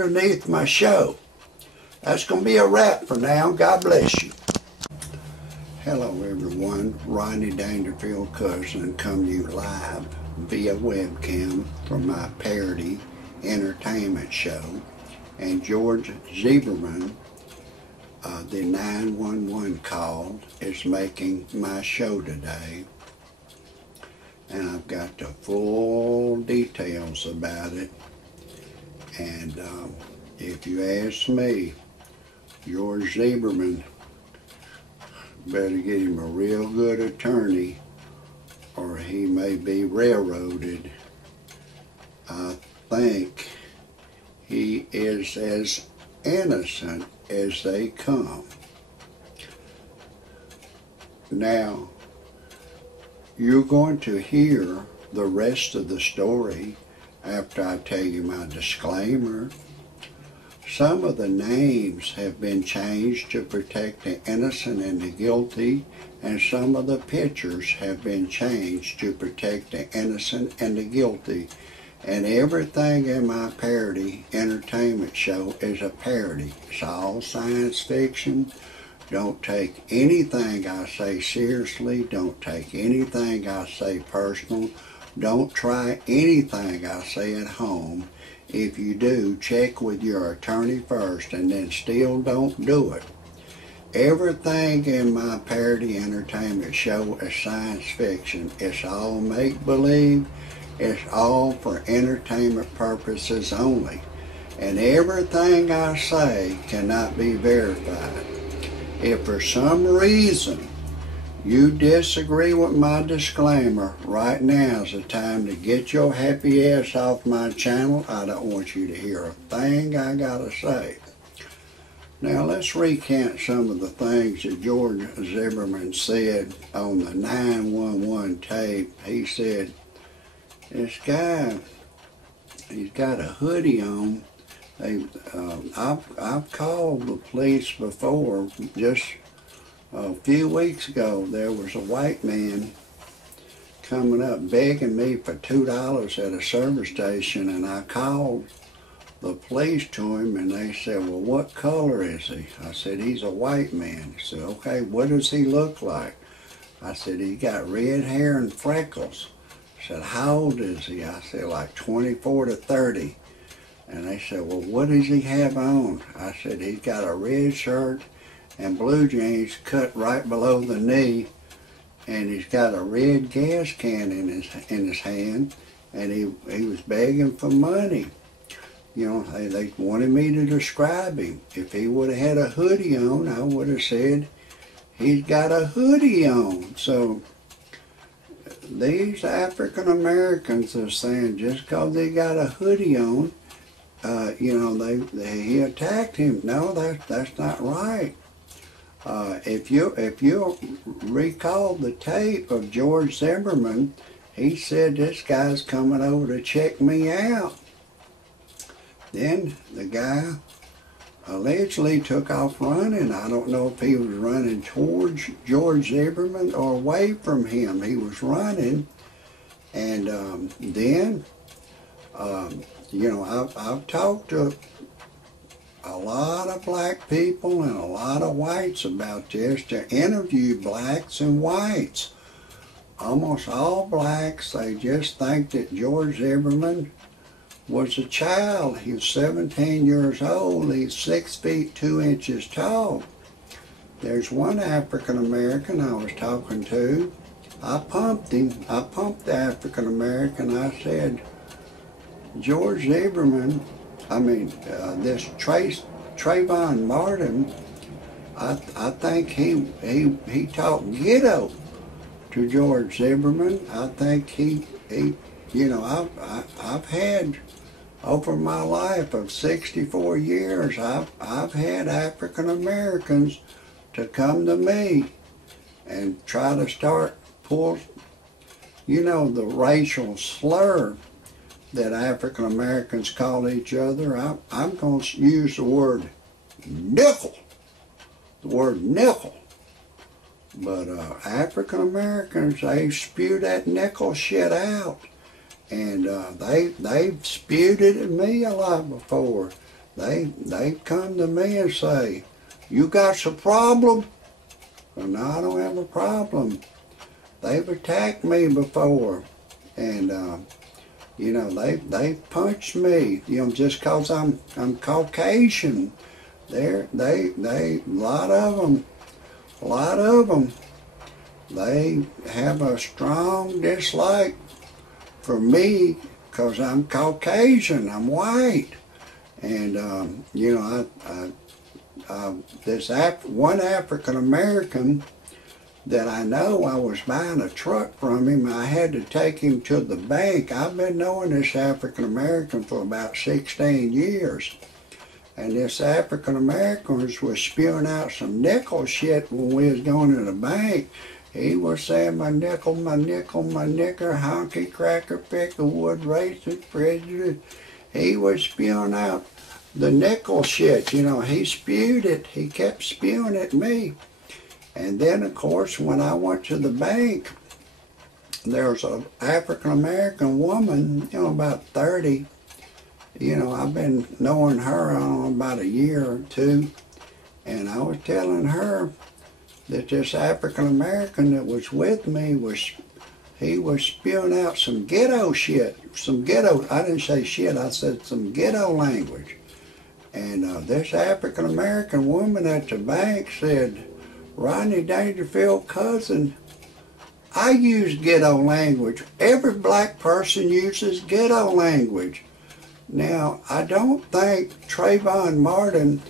underneath my show. That's going to be a wrap for now. God bless you. Hello everyone, Rodney Dangerfield Cousin coming to you live via webcam from my parody entertainment show. And George Zimmerman, the 911 call, is making my show today. And I've got the full details about it. And if you ask me, George Zimmerman better get him a real good attorney or he may be railroaded. I think he is as innocent as they come. Now, you're going to hear the rest of the story after I tell you my disclaimer. Some of the names have been changed to protect the innocent and the guilty, and some of the pictures have been changed to protect the innocent and the guilty. And everything in my parody entertainment show is a parody. It's all science fiction. Don't take anything I say seriously. Don't take anything I say personal. Don't try anything I say at home. If you do, check with your attorney first and then still don't do it. Everything in my parody entertainment show is science fiction. It's all make-believe. It's all for entertainment purposes only. And everything I say cannot be verified. If for some reason you disagree with my disclaimer, right now is the time to get your happy ass off my channel. I don't want you to hear a thing I gotta say. Now let's recount some of the things that George Zimmerman said on the 911 tape. He said, this guy, he's got a hoodie on. I've called the police before. Just a few weeks ago, there was a white man coming up begging me for $2 at a service station, and I called the police to him, and they said, well, what color is he? I said, he's a white man. He said, okay, what does he look like? I said, he got red hair and freckles. I said, how old is he? I said, like 24 to 30. And they said, well, what does he have on? I said, he's got a red shirt and blue jeans cut right below the knee, and he's got a red gas can in his hand, and he was begging for money. You know, they wanted me to describe him. If he would have had a hoodie on, I would have said, he's got a hoodie on. So these African Americans are saying just because they got a hoodie on, you know, he attacked him. No, that's not right. If you recall the tape of George Zimmerman, he said this guy's coming over to check me out. Then the guy allegedly took off running. I don't know if he was running towards George Zimmerman or away from him. He was running, and then you know, I've talked to a lot of black people and a lot of whites about this, to interview blacks and whites. Almost all blacks, they just think that George Zimmerman was a child. He was 17 years old. He's 6 feet 2 inches tall. There's one African American I was talking to. I pumped him. I pumped the African American. I said, George Zimmerman, this Trayvon Martin, I think he taught ghetto to George Zimmerman. I think he you know, I've had, over my life of 64 years, I've had African Americans to come to me and try to pull, you know, the racial slur that African Americans call each other. I'm going to use the word nickel. The word nickel. But African Americans, they spew that nickel shit out. And they've spewed it at me a lot before. they come to me and say, "You got a problem?" Well, no, I don't have a problem. They've attacked me before, and you know, they punched me, you know, just 'cause I'm Caucasian. A lot of them, they have a strong dislike for me 'cause I'm Caucasian, I'm white. And you know, this one African American that I know, I was buying a truck from him. I had to take him to the bank. I've been knowing this African American for about 16 years. And this African American was spewing out some nickel shit when we was going to the bank. He was saying, my nickel, my nickel, my knicker, honky, cracker, pickle, wood, raisin, prejudice. He was spewing out the nickel shit. You know, he spewed it. He kept spewing at me. And then, of course, when I went to the bank, there's an African-American woman, you know, about 30. You know, I've been knowing her, I don't know, about a year or two. And I was telling her that this African-American that was with me he was spewing out some ghetto shit. Some ghetto, I didn't say shit, I said some ghetto language. And this African-American woman at the bank said, "Rodney Dangerfield, cousin, I use ghetto language. Every black person uses ghetto language." Now, I don't think Trayvon Martin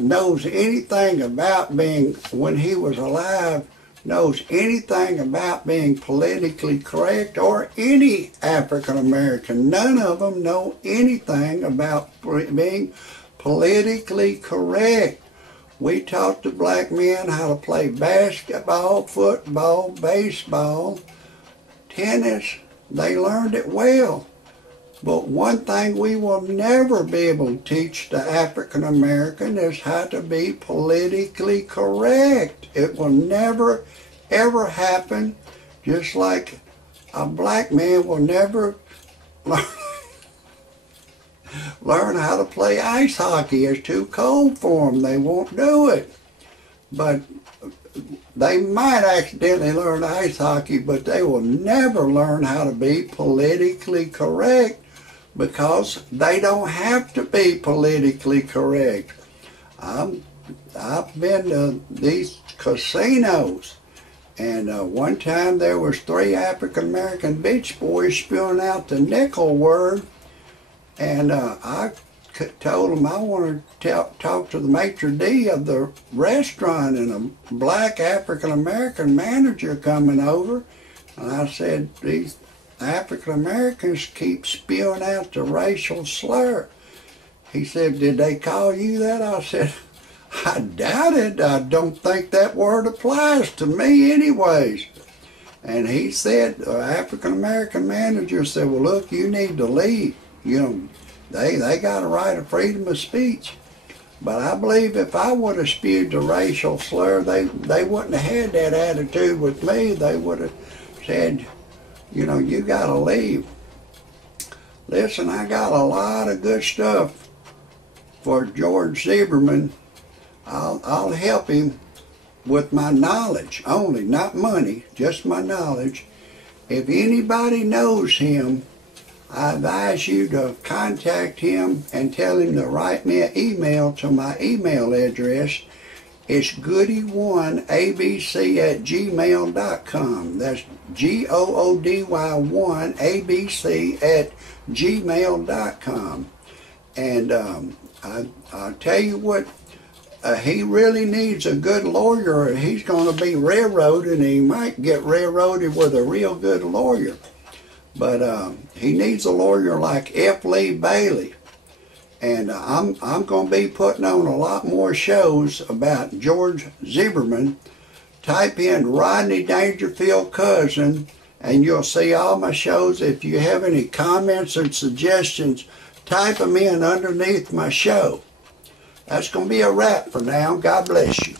knows anything about being, when he was alive, knows anything about being politically correct, or any African American. None of them know anything about being politically correct. We taught the black men how to play basketball, football, baseball, tennis. They learned it well. But one thing we will never be able to teach the African American is how to be politically correct. It will never, ever happen. Just like a black man will never learn how to play ice hockey. It's too cold for them. They won't do it. But they might accidentally learn ice hockey, but they will never learn how to be politically correct, because they don't have to be politically correct. I've been to these casinos, and one time there was 3 African American beach boys spewing out the nickel word, and I told them I wanted to talk to the maitre d' of the restaurant, and a black African American manager coming over, and I said, "These African Americans keep spewing out the racial slur." He said, "Did they call you that?" I said, "I doubt it. I don't think that word applies to me anyways." And he said, the African American manager said, "Well, look, you need to leave. You know, they got a right of freedom of speech." But I believe if I would have spewed the racial slur, they wouldn't have had that attitude with me. They would have said, "You know, you gotta leave." Listen, I got a lot of good stuff for George Zimmerman. I'll help him with my knowledge only, not money, just my knowledge. If anybody knows him, I advise you to contact him and tell him to write me an email to my email address. It's goody1abc@gmail.com. That's GOODY1abc@gmail.com. And I'll tell you what, he really needs a good lawyer, or he's going to be railroaded, and he might get railroaded with a real good lawyer. But he needs a lawyer like F. Lee Bailey. And I'm going to be putting on a lot more shows about George Zimmerman. Type in Rodney Dangerfield cousin, and you'll see all my shows. If you have any comments or suggestions, type them in underneath my show. That's going to be a wrap for now. God bless you.